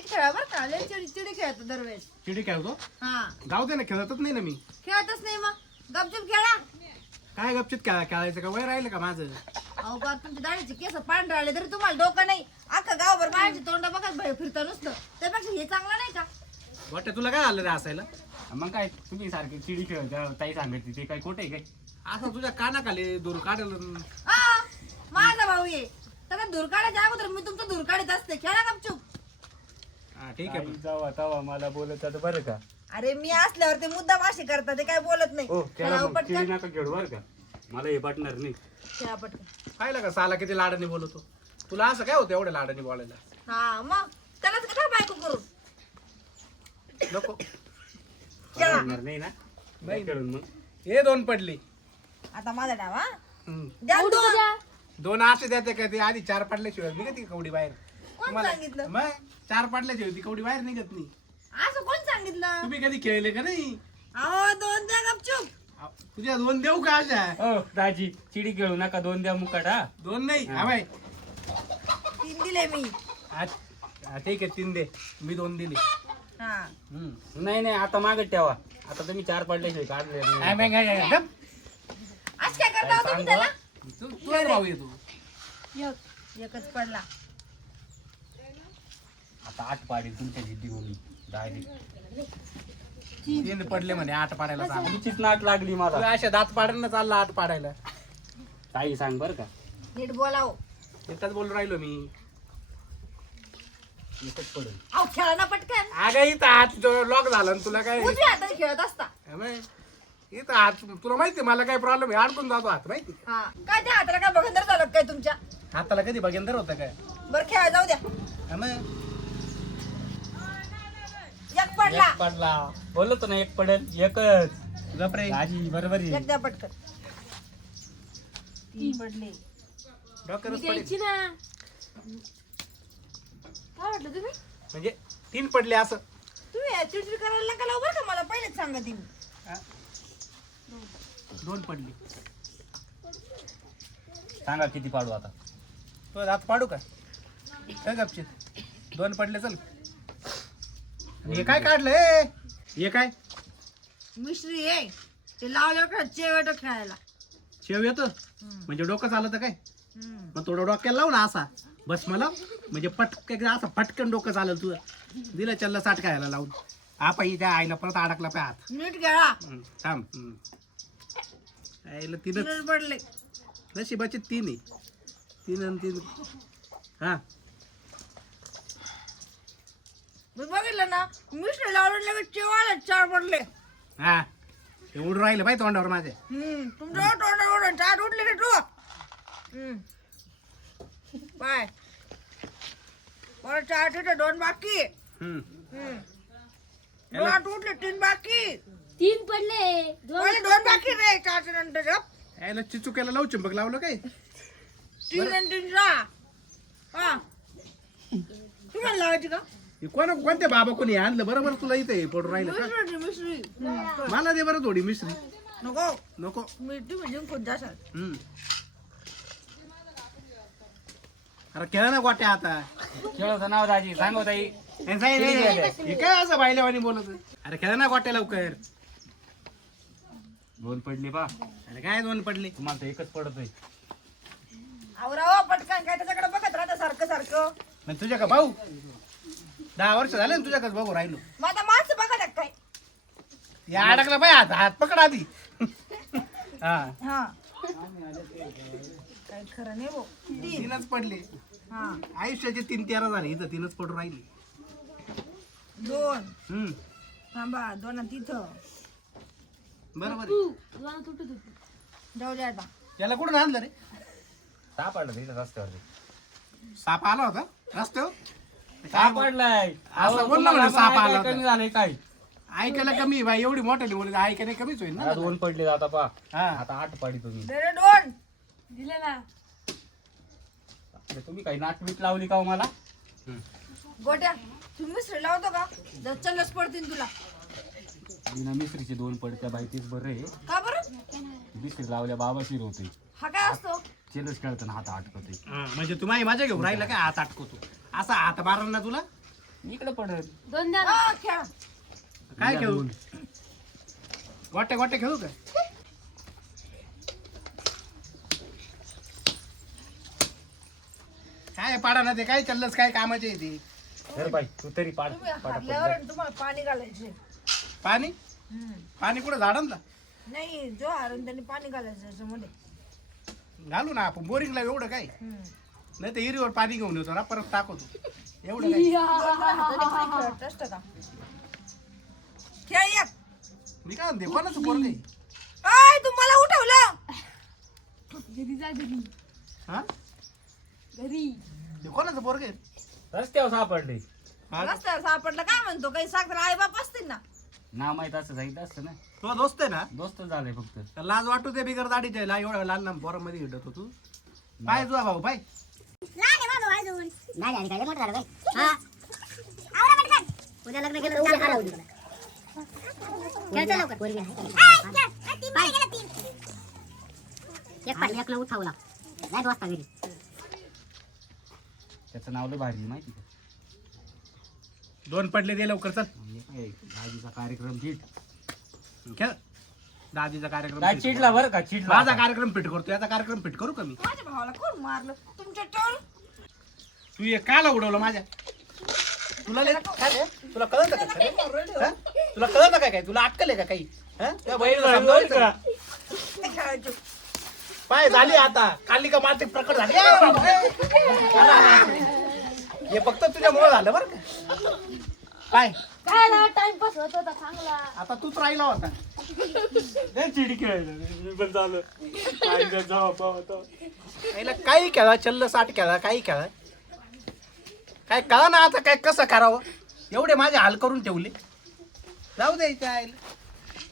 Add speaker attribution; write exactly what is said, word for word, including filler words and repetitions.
Speaker 1: खेळा बरं का, लय चिडी चिडी खेळतो दरवेळेस.
Speaker 2: चिडी खेळतो
Speaker 1: हा
Speaker 2: जाऊ दे ना, खेळतच नाही ना मी.
Speaker 1: खेळतच नाही मग गपचूप खेळा.
Speaker 2: काय गपचित खेळा खेळायचं का, वय राहिलं का माझं?
Speaker 1: अहो बा तुमच्या दाढीचे केस पांढरे राहिले तरी तुम्हाला डोकं नाही. अख्खा गावभर बाहेरचे तोंड बघत बाहेर फिरता नुसतं. त्यापेक्षा हे चांगलं नाही का?
Speaker 2: वाटतं तुला काय आलं रे असायला?
Speaker 3: मग काय तुम्ही सारखी चिडी खेळ ताई सांगायची ते काय खोटे काय?
Speaker 2: असं तुझ्या कानाखाली दूर काढलं.
Speaker 1: आ, माझा भाऊ ये त्याला दूर काढायच्या अगोदर मी तुमचं दूर काढत असते. खेळा गपचूप.
Speaker 2: हा ठीक आहे.
Speaker 3: जावा तवा मला बोलत आता बरं का?
Speaker 1: अरे मी असल्यावर ते मुद्दा माशी करतात, ते काय बोलत नाही.
Speaker 3: हो
Speaker 1: खेळा
Speaker 3: त्याला मग चिडी
Speaker 1: पटकन.
Speaker 3: नका खेळू बरं का, मला हे पटणार नाही.
Speaker 1: खेळा पटकन.
Speaker 2: पाहिलं का साला किती लाडाने बोलतो. तुला असं काय होतं एवढ्या लाडाने बोलायला?
Speaker 1: हा मग त्यालाच काय बायको करून.
Speaker 2: नको
Speaker 3: पटणार नाही ना
Speaker 2: नाही.
Speaker 3: खेळून मग
Speaker 2: हे दोन पडली.
Speaker 1: आता माझा डाव हा
Speaker 2: हम्म.
Speaker 1: द्या दोन.
Speaker 2: दोन असे द्याते का ते आधी चार पडल्याशिवाय निघत ती कवडी बाहेर.
Speaker 1: कोण
Speaker 2: तुम्हाला-
Speaker 1: सांगितलं?
Speaker 2: मग चार पडल्याशिवाय ती कवडी बाहेर निघत नाही.
Speaker 1: असं कोण सांगितलं?
Speaker 2: तुम्ही कधी खेळले का नाही?
Speaker 1: अहो दोन द्या गपचूप.
Speaker 2: अहो, तुझ्या दोन देऊ का अशा?
Speaker 3: हो दाजी चिडी खेळू नका, दोन द्या मुकाट. हा
Speaker 2: दोन नाही हा बाय.
Speaker 1: तीन दिले मी.
Speaker 2: आज- हा, ठीक आहे तीन दे, मी दोन दिले.
Speaker 1: हा
Speaker 3: हम्म. नाही नाही आता मागत ठेवा, आता तुम्ही चार पडल्याशिवाय काढले
Speaker 2: काय
Speaker 3: नाही.
Speaker 2: माहिती काय- काय- गप.
Speaker 1: आज काय करता हो तुम्ही
Speaker 3: सांग
Speaker 1: त्याला?
Speaker 2: तू- तुझा भाऊ येतो.
Speaker 1: एक एकच पडला.
Speaker 3: आता आठ पाडी तुमच्या जिद्दी बोली डायरेक्ट
Speaker 2: तीन पडले म्हणे आठ पाडायला सांग.
Speaker 3: तुमचीच नाट लागली मला.
Speaker 2: तुला अशा दात पाडायला चालला आठ पाडायला.
Speaker 3: ताई सांग बरं का?
Speaker 1: नीट बोलाव.
Speaker 2: इथंच बोलून राहिलो मी.
Speaker 3: एकच पडेल.
Speaker 1: अहो खेळा ना पटकन.
Speaker 2: अगं इथं हात लॉक झाला ना तुला काय?
Speaker 1: उजव्या हाताने खेळत असता.
Speaker 2: अबे, इथं हात तुला माहिती मला काय प्रॉब्लेम आहे, अडकून जातो हात माहिती.
Speaker 1: हा काय त्या हाताला काय बघंदर झालं काय तुमच्या?
Speaker 2: हाताला कधी बघेंदर होतं काय?
Speaker 1: बरं खेळा जाऊ द्या.
Speaker 2: अबे,
Speaker 1: एक पडला.
Speaker 3: एक पडला बोलतो ना, एक पडेल एकच.
Speaker 2: गप रे.
Speaker 3: दाजी बरोबर आहे.
Speaker 1: एक द्या पटकन. तीन पडले.
Speaker 2: डॉक्टरच पडेल.
Speaker 1: काय वाटलं तुम्ही?
Speaker 2: म्हणजे तीन पडले असं.
Speaker 1: तुम्ही या चिडचिड करायला नका लावू बरं का, मला पहिलेच सांगा तुम्ही.
Speaker 2: हा? दोन पडली.
Speaker 3: सांगा किती पाडू आता?
Speaker 2: तो दात पाडू का? काय गपचित दोन पडले चल. हे काय काढलंय? हे काय
Speaker 1: मिश्री आहे ते लावल्यावर का चेव येतो खेळायला.
Speaker 2: शेव येतो म्हणजे डोकं चालत काय?
Speaker 1: हम्म.
Speaker 2: मग थोडं डोक्याला लाव ना असा बस मला, म्हणजे पटकन असं पटकन डोकं चालेल तुझं. दिलं चल्ला साठ खायला लावून आपा त्या आईला परत अडकला पाय हात.
Speaker 1: नीट खेळा.
Speaker 2: हम्म, थांब हम्म. आईला तीनच
Speaker 1: तीनच पडले.
Speaker 2: नशिबाचे तीन आहे. तीन आणि तीन. हा
Speaker 1: मी बघितलं ना मिश्री लावलं लगेच चेवायला चार पडले.
Speaker 2: हा हे उडून राहिलं पाहिजे तोंडावर माझ्या.
Speaker 1: हम्म तुमच्या तोंडावर चार उठले रे तू. हम्म बाय बरं चार तिथे दोन बाकी.
Speaker 2: हम्म.
Speaker 1: हम्म दोन आठ उठले तीन बाकी.
Speaker 4: तीन पडले दोन
Speaker 1: पहिले दोन बाकी रे चारच्या नंतर गप.
Speaker 2: यायला चिचुक्याला लावू चिंबक लावलं काय?
Speaker 1: तीन आणि तीन सहा. हा तुम्हाला लावायची का?
Speaker 2: हे कोण कोणत्या बाबा कोणी आणलं बरोबर तुला इथे पडून राहिलं का?
Speaker 1: मिश्री मिश्री.
Speaker 2: मला दे बरं थोडी मिश्री.
Speaker 1: नको
Speaker 2: नको.
Speaker 1: मी तुम्ही जिंकून जाशाल.
Speaker 2: हम्म. अरे केलं ना गोट्या आता.
Speaker 3: खेळाचं नाव दाजी सांगू ताई.
Speaker 2: हे नाही, नाही, नाही. हे काय असं बायलेवानी बोलत? अरे खेळा ना गोट्या लवकर.
Speaker 3: दोन पडले पा,
Speaker 2: अरे काय दोन पडले?
Speaker 3: तुम्हाला तर एकच पडतोय.
Speaker 1: आवरावा पटकन काय त्याच्याकडे बघत राहता सारखं सारखं.
Speaker 2: मग तुझ्या का भाऊ दहा वर्ष झाले ना तुझ्याकडे बघू राहिलो.
Speaker 1: मग आता माणसं बघत आहेत काय?
Speaker 2: या अडकला पाय हात हात पकड आधी. हा
Speaker 1: हा काय खरं नाही भाऊ. तीन.
Speaker 2: तीनच पडले.
Speaker 1: हा
Speaker 2: आयुष्याचे तीन तेरा झाले इथं तीनच पडून राहिली.
Speaker 1: दोन.
Speaker 2: हम्म
Speaker 1: थांबा दोन आणि तिथं.
Speaker 2: बरोबर आहे.
Speaker 4: दोन तुटत होती.
Speaker 1: जाऊ द्या आता.
Speaker 2: याला कुठून आणलं रे?
Speaker 3: सापडलं तिथं रस्त्यावर.
Speaker 2: साप आला होता रस्त्यावर?
Speaker 3: सापडलाय.
Speaker 2: असं बोल ना म्हणे साप आला
Speaker 3: कमी
Speaker 2: होता.
Speaker 3: झालंय काय?
Speaker 2: ऐकायला कमी बाई एवढी मोठी बोलत ऐकायला कमीच होईल
Speaker 3: आता
Speaker 2: ना.
Speaker 3: दोन पडले आता पा,
Speaker 2: हा
Speaker 3: आता आठ पाडी तुम्ही.
Speaker 1: दे रे दोन.
Speaker 4: दिले ना.
Speaker 3: अरे तुम्ही काही नाटवीट लावली का हो मला?
Speaker 1: गोट्या तुम्ही मिसरी लावतो का? जर चलच पडतील तुला.
Speaker 3: बिना मिस्त्रीचे दोन पडत्या बाई तेच बरं आहे.
Speaker 1: का बरं?
Speaker 3: मिस्त्री लावल्या बाबाशीर होते.
Speaker 1: हा काय असतो?
Speaker 3: चेलच खेळताना हात अटकते.
Speaker 2: हा, म्हणजे तुम्हाला माझ्या घेऊन राहिला काय हात अटकवतो असा हात मारण ना तुला?
Speaker 3: इकडे पडत
Speaker 4: दोन द्या ना.
Speaker 1: हा, खेळा.
Speaker 2: काय खेळू गोट्या गोट्या खेळू का काय पाडा ना ते काय चाललंच काय कामाचे आहे ते
Speaker 3: धर बाई तू तरी पाड
Speaker 1: तुम्ही
Speaker 3: पटापट
Speaker 1: हारल्यावर
Speaker 3: धर.
Speaker 1: आणि तुम्हाला पाणी घालायचे
Speaker 2: पाणी
Speaker 1: हम्म.
Speaker 2: पाणी कुठं झाडांना
Speaker 1: नाही जो हारून त्यांनी पाणी घालायचं त्याच्यामध्ये
Speaker 2: घालू ना आपण बोरिंगला एवढं काय
Speaker 1: हम्म.
Speaker 2: नाही तर हिरीवर पाणी घेऊन येतो ना परत टाकतो एवढं काय
Speaker 1: हाताने पण खेळत असतं का? खेळ एक.
Speaker 2: मी काय म्हणते कोणाचं पोर काही
Speaker 1: आय, तू मला उठवलं
Speaker 4: घरी जा घरी
Speaker 2: हा
Speaker 4: घरी
Speaker 2: ते कोणाचं पोर काय
Speaker 3: रस्त्यावर सापडले
Speaker 1: रस्त्यावर सापडलं काय म्हणतो काही सांगतात आई बाप असतील ना
Speaker 3: नाव माहित असं सांगितलं असतं ना
Speaker 2: तो दोस्त आहे ना
Speaker 3: दोस्त झालंय फक्त
Speaker 2: तर लाज वाटू दे बिगर दाढीच्या ला एवढ्या लहान लहान पोरामध्ये हिंडत होतो पाय तुझा भाऊ पाय
Speaker 5: नाही आणि काय मोठं झालं काय हा उद्या लग्न केलं उद्या हरवू दे खेळतो लवकर पोरगी आहे एक पाय एक न उठावला नाही वाजता घरी
Speaker 3: त्याचं नाव लय भारी माहिती का
Speaker 2: दोन पडले दे लवकर चल
Speaker 3: म्हणजे काय भाजीचा कार्यक्रम चीट
Speaker 2: खेळ दादीचा कार्यक्रम
Speaker 3: काय
Speaker 2: fit
Speaker 3: चिडला
Speaker 2: कर.
Speaker 3: बरं का चिडला
Speaker 2: माझा कार्यक्रम फिट करतो याचा कार्यक्रम फिट करू का मी
Speaker 1: माझ्या भावाला कोण मारलं तुमच्या टोल
Speaker 2: तू हे काला उडवलं माझ्या तुला लय- काय रे? तुला कळत का खरे? हा? तुला कळत काय काय तुला अक्कल आहे का काही हा? त्या बहिणीला समजावायचं का?
Speaker 1: खेळायचो
Speaker 2: पाय झाली आता काली का माती प्रकट झाली हे फक्त तुझ्यामुळे झालं बरं का काय
Speaker 4: काय ना टाइमपास होत होता चांगला.
Speaker 2: आता तूच राहिला होता
Speaker 3: चिडी खेळायला
Speaker 2: पहिला काही खेळा चल्ल साठ खेळा काही खेळा काय कळा ना आता काय कसं करावं एवढे माझे हाल करून ठेवले जाऊ द्यायचे आईला